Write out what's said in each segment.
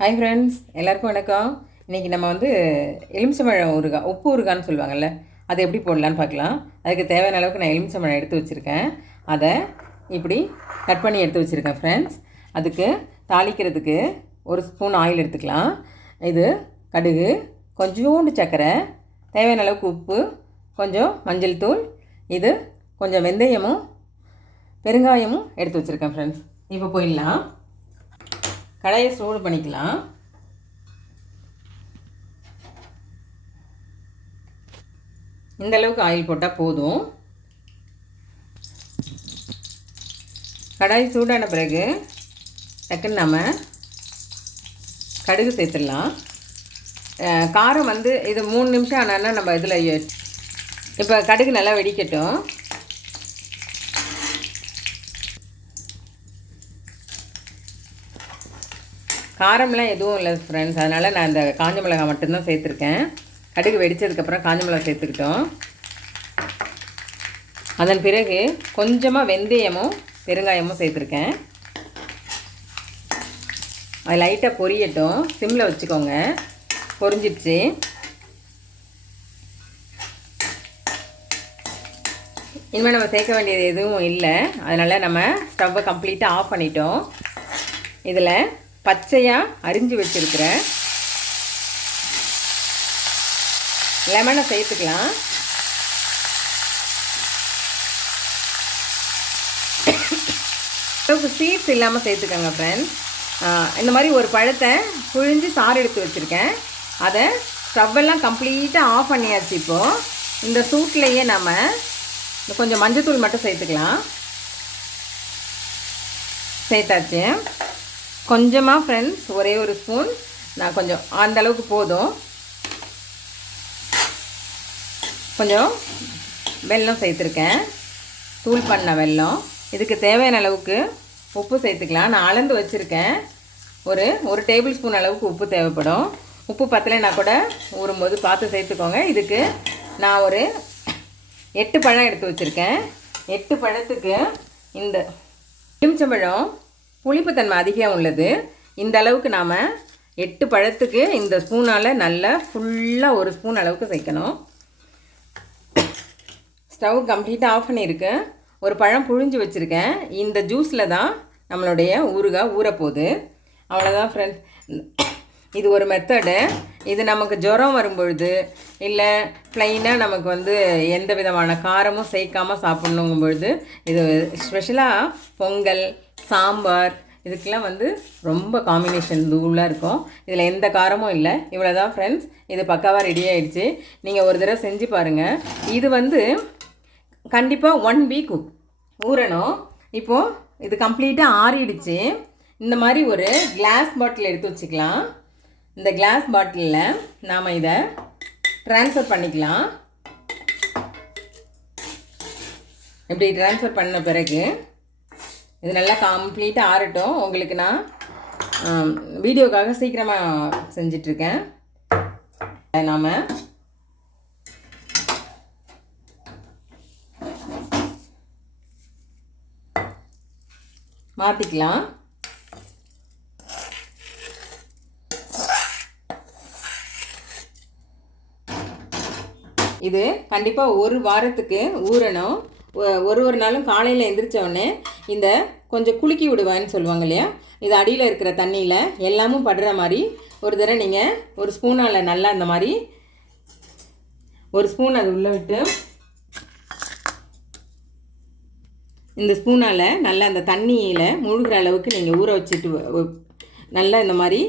Hi friends, எல்லாருக்கும் வணக்கம். இன்றைக்கி நம்ம எலுமிச்சம்பழம் ஊறுகாய், உப்பு ஊறுகான்னு சொல்லுவாங்கள்ல, அது எப்படி போடலான்னு பார்க்கலாம். அதுக்கு தேவையான அளவுக்கு நான் எலுமிச்சம்பழம் எடுத்து வச்சுருக்கேன். அதை இப்படி கட் பண்ணி எடுத்து வச்சுருக்கேன் ஃப்ரெண்ட்ஸ். அதுக்கு தாளிக்கிறதுக்கு ஒரு ஸ்பூன் ஆயில் எடுத்துக்கலாம். இது கடுகு, கொஞ்சோண்டு சர்க்கரை, தேவையான அளவுக்கு உப்பு, கொஞ்சம் மஞ்சள் தூள், இது கொஞ்சம் வெந்தயமும் பெருங்காயமும் எடுத்து வச்சுருக்கேன் ஃப்ரெண்ட்ஸ். இப்போ போயிடலாம். கடாயை சூடு பண்ணிக்கலாம். இந்த அளவுக்கு ஆயில் போட்டால் போதும். கடாய் சூடான பிறகு டக்குன்னு நம்ம கடுகு சேர்த்துடலாம். காரம் இது 3 நிமிஷம் ஆனால் நம்ம இதில் இப்போ கடுகு நல்லா வெடிக்கட்டும். காரம்லாம் எதுவும் இல்லை ஃப்ரெண்ட்ஸ், அதனால் நான் இந்த காஞ்ச மிளகாய் மட்டும்தான் சேர்த்துருக்கேன். கடுகு வெடித்ததுக்கப்புறம் காஞ்ச மிளகாய் சேர்த்துக்கிட்டோம். அதன் பிறகு கொஞ்சமாக வெந்தயமும் பெருங்காயமும் சேர்த்துருக்கேன். அது லைட்டாக பொரியட்டும், சிம்மில் வச்சுக்கோங்க. பொரிஞ்சிடுச்சு. இனிமேல் நம்ம சேர்க்க வேண்டியது எதுவும் இல்லை, அதனால் நம்ம ஸ்டவ்வை கம்ப்ளீட்டாக ஆஃப் பண்ணிட்டோம். இதில் பச்சையாக அரிஞ்சு வச்சுருக்கிற லெமனை சேர்த்துக்கலாம். சீட்ஸ் இல்லாமல் சேர்த்துக்கோங்க ஃப்ரெண்ட்ஸ். இந்த மாதிரி ஒரு பழத்தை புழிஞ்சு சாறு எடுத்து வச்சுருக்கேன். அதை ஸ்டவ்வெல்லாம் கம்ப்ளீட்டாக ஆஃப் பண்ணியாச்சு. இப்போது இந்த சூட்லேயே நம்ம கொஞ்சம் மஞ்சத்தூள் மட்டும் சேர்த்துக்கலாம். சேர்த்தாச்சு. கொஞ்சமாக ஃப்ரெண்ட்ஸ், ஒரே ஒரு ஸ்பூன், நான் கொஞ்சம் அந்தளவுக்கு போதும். கொஞ்சம் வெல்லம் சேர்த்துருக்கேன், தூள் பண்ண வெல்லம். இதுக்கு தேவையான அளவுக்கு உப்பு சேர்த்துக்கலாம். நான் அளந்து வச்சுருக்கேன். ஒரு டேபிள் ஸ்பூன் அளவுக்கு உப்பு தேவைப்படும். உப்பு பத்தலைன்னா கூட ஊறும்போது பார்த்து சேர்த்துக்கோங்க. இதுக்கு நான் ஒரு 8 பழம் எடுத்து வச்சுருக்கேன். 8 பழத்துக்கு இந்த எலுமிச்சம்பழம் புளிப்புத்தன்மை அதிகம் உள்ளது. இந்த அளவுக்கு நாம் 8 பழத்துக்கு இந்த ஸ்பூனால் நல்லா ஃபுல்லாக ஒரு ஸ்பூன் அளவுக்கு சேர்க்கணும். ஸ்டவ் கம்ப்ளீட்டாக ஆஃப் பண்ணியிருக்கேன். ஒரு பழம் புழிஞ்சு வச்சுருக்கேன். இந்த ஜூஸில் தான் நம்மளுடைய ஊறுகாய் ஊறப்போகுது. அவ்வளோதான் ஃப்ரெண்ட்ஸ். இது ஒரு மெத்தடு. இது நமக்கு ஜுரம் வரும்பொழுது, இல்லை ப்ளைனாக நமக்கு எந்த விதமான காரமும் சேர்க்காமல் சாப்பிட்ணுங்கும் பொழுது, இது ஸ்பெஷலாக பொங்கல், சாம்பார், இதுக்கெல்லாம் ரொம்ப காம்பினேஷன் தூளாக இருக்கும். இதில் எந்த காரமும் இல்லை. இவ்வளோ தான் ஃப்ரெண்ட்ஸ். இது பக்காவாக ரெடி ஆகிடுச்சு. நீங்கள் ஒரு தடவை செஞ்சு பாருங்கள். இது கண்டிப்பாக 1 வீக் ஊறணும். இப்போது இது கம்ப்ளீட்டாக ஆறிடுச்சு. இந்த மாதிரி ஒரு கிளாஸ் பாட்டில் எடுத்து வச்சுக்கலாம். இந்த கிளாஸ் பாட்டிலில் நாம் இதை ட்ரான்ஸ்ஃபர் பண்ணிக்கலாம். இப்படி ட்ரான்ஸ்ஃபர் பண்ண பிறகு இது நல்லா கம்ப்ளீட்டாக ஆறட்டும். உங்களுக்கு நான் வீடியோக்காக சீக்கிரமாக செஞ்சிட்ருக்கேன். நாம் மாற்றிக்கலாம். இது கண்டிப்பாக ஒரு வாரத்துக்கு ஊறணும். ஒரு நாளும் காலையில் எழுந்திரிச்சோடனே இந்த கொஞ்சம் குலுக்கி விடுவேன்னு சொல்லுவாங்க இல்லையா, இது அடியில் இருக்கிற தண்ணியில் எல்லாமும் படுற மாதிரி ஒரு தடவை நீங்கள் ஒரு ஸ்பூனால் நல்லா இந்த மாதிரி ஒரு ஸ்பூன் அது உள்ளே விட்டு, இந்த ஸ்பூனால் நல்லா அந்த தண்ணியில் முழுகிற அளவுக்கு நீங்கள் ஊற வச்சுட்டு நல்லா இந்த மாதிரி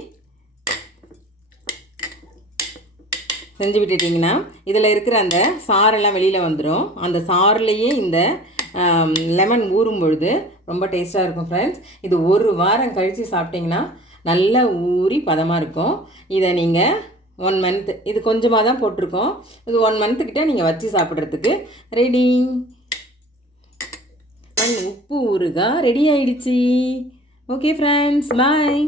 செஞ்சு விட்டுட்டிங்கன்னா இதில் இருக்கிற அந்த சாரெல்லாம் வெளியில் வந்துடும். அந்த சாறுலேயே இந்த லெமன் ஊறும் பொழுது ரொம்ப டேஸ்ட்டாக இருக்கும் ஃப்ரெண்ட்ஸ். இது ஒரு வாரம் கழித்து சாப்பிட்டிங்கன்னா நல்லா ஊறி பதமாக இருக்கும். இதை நீங்கள் 1 மந்த், இது கொஞ்சமாக தான் போட்டிருக்கோம், இது 1 மந்த்துக்கிட்ட நீங்கள் வச்சு சாப்பிட்றதுக்கு ரெடி. உப்பு ஊறுகாய் ரெடி ஆகிடுச்சி. ஓகே ஃப்ரெண்ட்ஸ், பாய்.